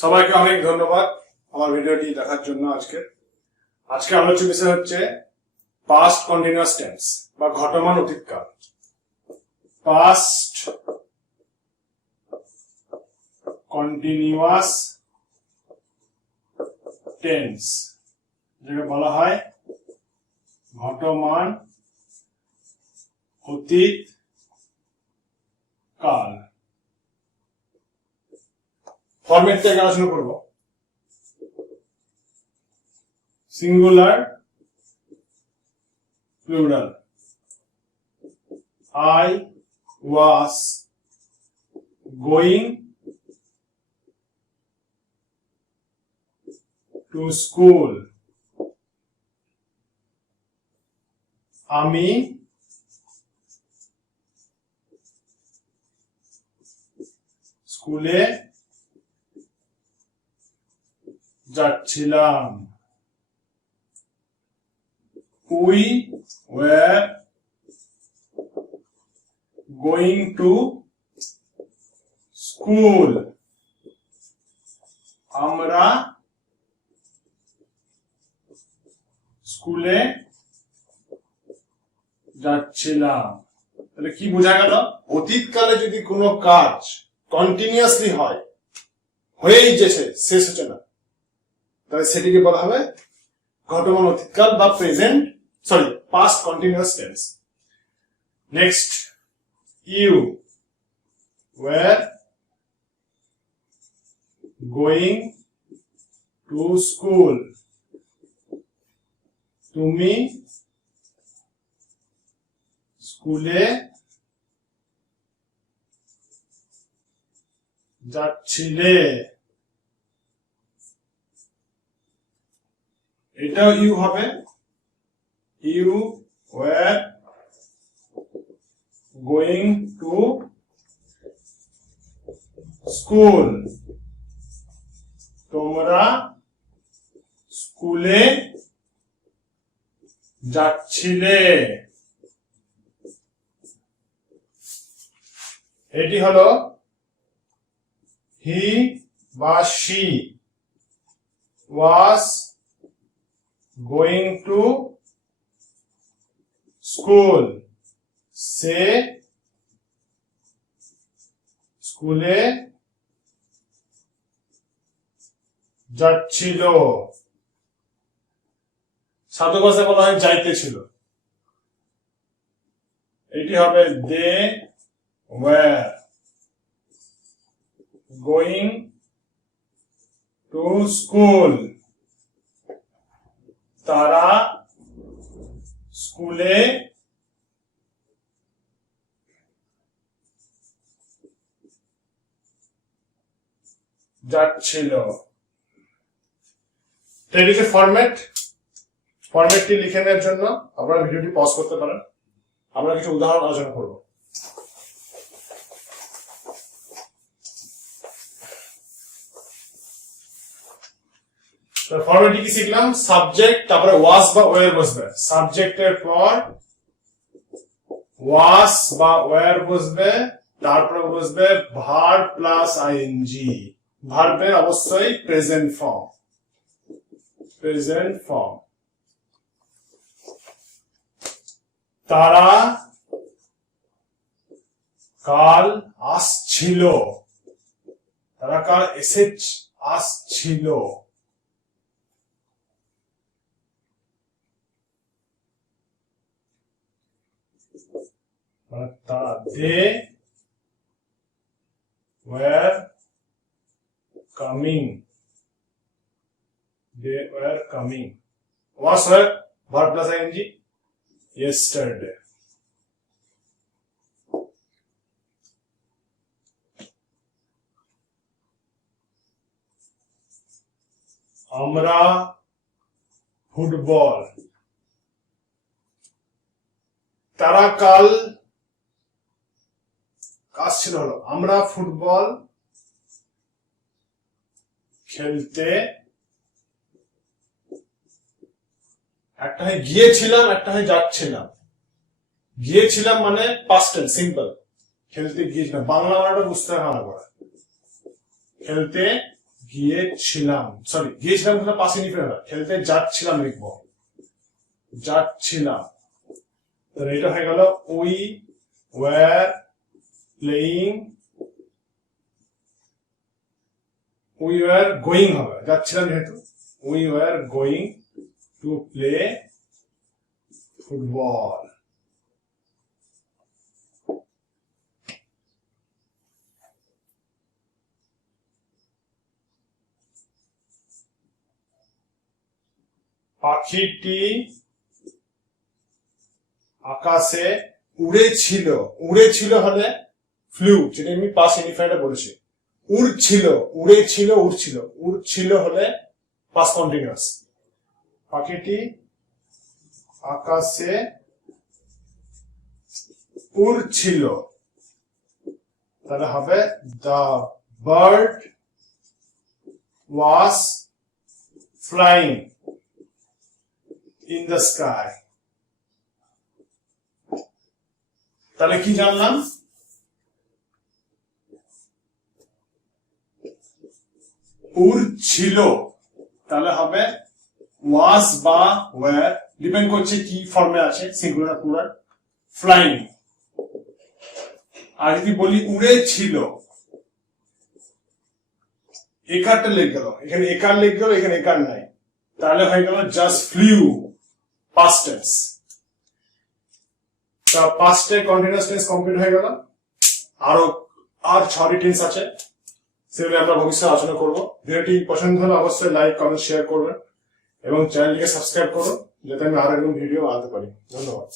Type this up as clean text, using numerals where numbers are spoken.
সবাইকে অনেক ধন্যবাদ আমার ভিডিওটি দেখার জন্য। আজকে আলোচ্য বিষয় হচ্ছে পাস্ট কন্টিনিউয়াস টেন্স বা ঘটমান অতীতকাল। পাস্ট কন্টিনিউয়াস টেন্স যেটা বলা হয় ঘটমান অতীত কাল। ফরম্যাট থেকে আলোচনা করব। Singular, plural. I was going to school. আমি স্কুলে যাচ্ছিলাম। We were going to school. আমরা স্কুলে যাচ্ছিলাম। তাহলে কি বোঝা গেল? অতীতকালে যদি কোনো কাজ কন্টিনিউয়াসলি হয়, হয়েই যেছে, শেষ হচ্ছে না, তাহলে সেটিকে বলা হবে ঘটমান অতীতকাল বা past continuous tense. Next, you were going to school. তুমি স্কুলে যাচ্ছিলে। এটাও ইউ হবে। You were going to school. তোমরা স্কুলে যাচ্ছিলে। এটি হলো হি বা she was going to school. সে স্কুলে যাচ্ছিল। সাধু ভাষায় বলা হয় যাইতেছিল। এটি হবে they were going to school. তারা স্কুলে যাচ্ছিল। ফরম্যাটটি লিখে নেওয়ার জন্য আপনারা ভিডিওটি পজ করতে পারেন। আমরা কিছু উদাহরণ আলোচনা করব। ফরম্যাটটি কি শিখলাম? সাবজেক্ট, তারপরে ওয়াজ বা ওয়্যার বসবে। সাবজেক্টের পর ওয়াজ বা ওয়্যার বসবে, তারপরে বসবে ভার্ব প্লাস আইএনজি। ভার্বের অবশ্যই প্রেজেন্ট ফর্ম। তারা কাল আসছিল। তারা কাল আসছিল। they were coming. Was were verb plus ing yesterday. আমরা ফুটবল। তারা কাল আসছিল হলো আমরা ফুটবল খেলতে। একটা হয় গিয়েছিলাম, একটা হয় যাচ্ছিলাম। গিয়েছিলাম মানে পাস্ট টেন্স সিম্পল, খেলতে গিয়েছিলাম। বাংলা মানেটা বুঝতে হবে ভালো করে। খেলতে গিয়েছিলাম, সরি গিয়েছিলাম কিন্তু পাস্ট ইনডিফিনিট হবে, খেলতে যাচ্ছিলাম লিখবো, যাচ্ছিলাম। তাহলে এটা হয়ে গেল we were playing, we were going হবে, যাচ্ছিলাম যেহেতু, we were going to play football. পাখিটি আকাশে উড়েছিল, উড়েছিল হলে ফ্লু, যেটা আমি পাস্ট ইনডিফিনিটে বলেছি। উড়ছিল, উড়েছিল, উড়ছিল, উড়ছিল হলে পাস্ট কন্টিনিউয়াস। পাখিটি আকাশে উড়ছিল, তাহলে হবে the bird was flying in the sky. তাহলে কি জানলাম? উড়ছিল, তাহলে হবে ওয়াজ বা ওয়ার, ডিপেন্ড করছে কি ফর্মে আছে, সিঙ্গুলার প্লুরাল। ফ্লাইং, আর যদি বলি উড়েছিল, একারটা লেগে গেল, এখানে একার লেগে গেল, এখানে একার নাই, তাহলে হয়ে গেল জাস্ট ফ্লিউ, পাস্ট টেন্স। তা পাস্টে কন্টিনিউয়াস টেন্স কমপ্লিট হয়ে গেল। আর 6টি টেন্স আছে, সেগুলো আমরা ভবিষ্যতে আলোচনা করবো। ভিডিওটি পছন্দ হলে অবশ্যই লাইক, কমেন্ট, শেয়ার করবেন এবং চ্যানেলটিকে সাবস্ক্রাইব করুন, যাতে আমি আরো এরকম ভিডিও বানাতে পারি। ধন্যবাদ।